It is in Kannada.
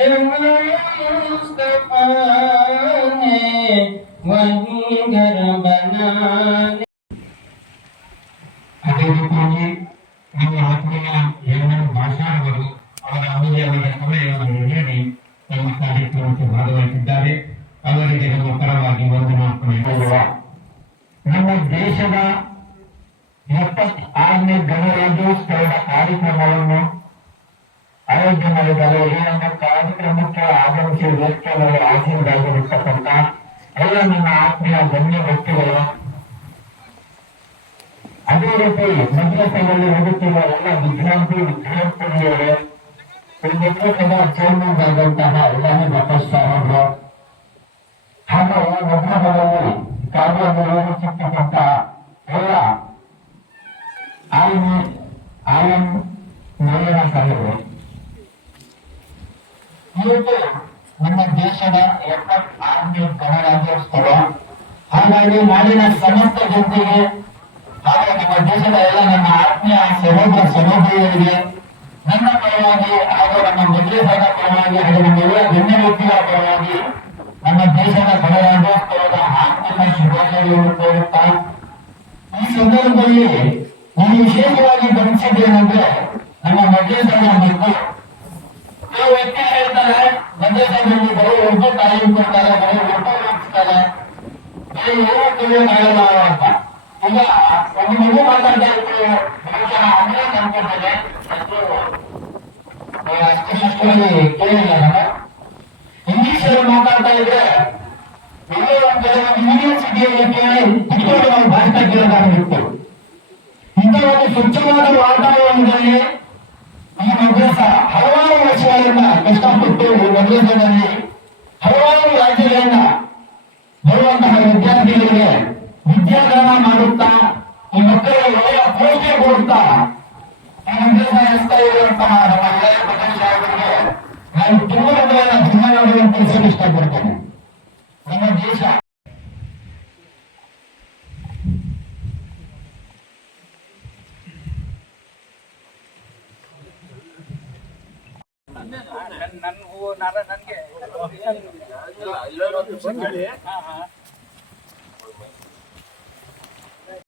मुस्तफा है वही घर बनाने ಅದೇ ರೀತಿಯಾಗಿ ನಮ್ಮ ಆತ್ಮೀಯ ಏನೇನು ಭಾಷಣಗಳು ಅವರ ಅಮೂಲ್ಯವಾದ ಸಮಯವನ್ನು ನೀಡಿ ನಮ್ಮ ಕಾರ್ಯಕ್ರಮಕ್ಕೆ ಭಾಗವಹಿಸಿದ್ದಾರೆ. ಅವರಿಗೆ ನಮ್ಮ ಪರವಾಗಿ ವಂದನಾರ್ಪಣೆ ಮಾಡುವ ನಮ್ಮ ದೇಶದ 76ನೇ ಗಣರಾಜ್ಯೋತ್ಸವದ ಕಾರ್ಯಕ್ರಮವನ್ನು ಆಯೋಜನೆ ಮಾಡಿದ್ದಾರೆ. ಈ ನಮ್ಮ ಕಾರ್ಯಕ್ರಮಕ್ಕೆ ಆಗಮಿಸಿ ವೇದಿಕೆಯಲ್ಲಿ ಆಸೀನರಾಗಿರತಕ್ಕಂಥ ಎಲ್ಲ ನನ್ನ ಆತ್ಮೀಯ ಗಣ್ಯ ವ್ಯಕ್ತಿಗಳು, ಅದೇ ರೀತಿ ಮದ್ರಸೆಯಲ್ಲಿ ಓದುತ್ತಿರುವ ಎಲ್ಲ ವಿದ್ಯಾರ್ಥಿನಿಯರೇ, ಈ ಮದ್ರಸದ ಚೇರ್ಮನ್ ಆದಂತಹ ಎಲ್ಲಾನೇ ಬಸವರಾಜರು ಹಾಗೂ ಮದ್ರಸದಲ್ಲಿ ಕಾರ್ಯನಿರ್ವಹಿಸುತ್ತಕ್ಕಂಥ ಎಲ್ಲ ಆಯಂ ನಾಯಕ ಸಾಹೇಬರು, ಇವತ್ತು ನಮ್ಮ ದೇಶದ 76ನೇ ಗಣರಾಜ್ಯೋತ್ಸವ. ಹಾಗಾಗಿ ನಾಡಿನ ಸಮಸ್ತ ಜನತೆಗೆ ಹಾಗೂ ನಮ್ಮ ದೇಶದ ಎಲ್ಲ ನನ್ನ ಆತ್ಮೀಯ ಸಹೋದರ ಸಹೋದರಿಯರಿಗೆ ನನ್ನ ಪರವಾಗಿ ಹಾಗೂ ನಮ್ಮ ಮದ್ರಸದ ಪರವಾಗಿ ಹಾಗೂ ನಮ್ಮೆಲ್ಲ ಗಣ್ಯ ವ್ಯಕ್ತಿಗಳ ಪರವಾಗಿ ನಮ್ಮ ದೇಶದ ಗಣರಾಜ್ಯೋತ್ಸವದ ಆರ್ಥಿಕ ಶುಭಾಶಯಗಳನ್ನು ಕೋರುತ್ತಾ, ಈ ಸಂದರ್ಭದಲ್ಲಿ ನಾನು ವಿಶೇಷವಾಗಿ ಗಮನಿಸಿದ್ದೇನೆಂದ್ರೆ ನಮ್ಮ ಮದ್ರಸದ ಮಕ್ಕಳು ಕೆಲವು ವ್ಯಕ್ತಿ ಹೇಳ್ತಾರೆ ಮದ್ರಸದಲ್ಲಿ ಬರೀ ಉರ್ದು ತಾಲೀಮು ಕೊಡ್ತಾರೆ, ಬರೀ ಉರ್ದು ಮಾಡಿಸ್ತಾರೆ, ಬರೀ ಏನೋ ಕಲಿಯೋಕ್ಕಾಗಲ್ಲ ಅಂತ. ಈಗ ಒಂದು ಮಗು ಮಾತಾಡ್ತಾ ಇತ್ತು, ಬಹುಶಃ ಅವರೇ ಅನ್ಕೊಂಡಿದ್ದೇನೆ, ಅಷ್ಟರಲ್ಲಿ ಕೇಳಿಲ್ಲ ನಾನು. ಇಂಗ್ಲಿಷಲ್ಲಿ ಮಾತಾಡ್ತಾ ಇದ್ರೆ ಎಲ್ಲೋ ಒಂದು ಯೂನಿವರ್ಸಿಟಿಯಲ್ಲಿ ಕೇಳಿ ಕುತ್ಕೊಂಡು ನಾವು ಭಾಷಣ ಕೇಳಬೇಕಾಗಿತ್ತು. ಇಂಥ ಒಂದು ಸ್ವಚ್ಛವಾದ ವಾತಾವರಣದಲ್ಲಿ ಈ ಮದ್ರಸ ಹಲವಾರು ವರ್ಷಗಳಿಂದ ಕಷ್ಟಪಟ್ಟು ಈ ಮದ್ರಸದಲ್ಲಿ ಹಲವಾರು ರಾಜ್ಯಗಳಿಂದ ಬರುವಂತಹ ವಿದ್ಯಾರ್ಥಿಗಳಿಗೆ ವಿದ್ಯಾದಾನ ಮಾಡುತ್ತಾ ಈ ಮಕ್ಕಳಿಗೆ ಒಳ್ಳೆಯ ಪೋಷಣೆ ಕೊಡುತ್ತಾ ಈ ಮದ್ರಸ ನಡೆಸ್ತಾ ಇರುವಂತಹ ನಮ್ಮ ಹಳೆಯ ಪ್ರದೇಶ ಅವರಿಗೆ ನಾನು ತುಂಬಾ ಧನ್ಯವಾದಗಳನ್ನು ತಿಳಿಸಲು ಇಷ್ಟಪಡ್ತೇನೆ. ನಮ್ಮ ದೇಶ ನನ್ಗೆ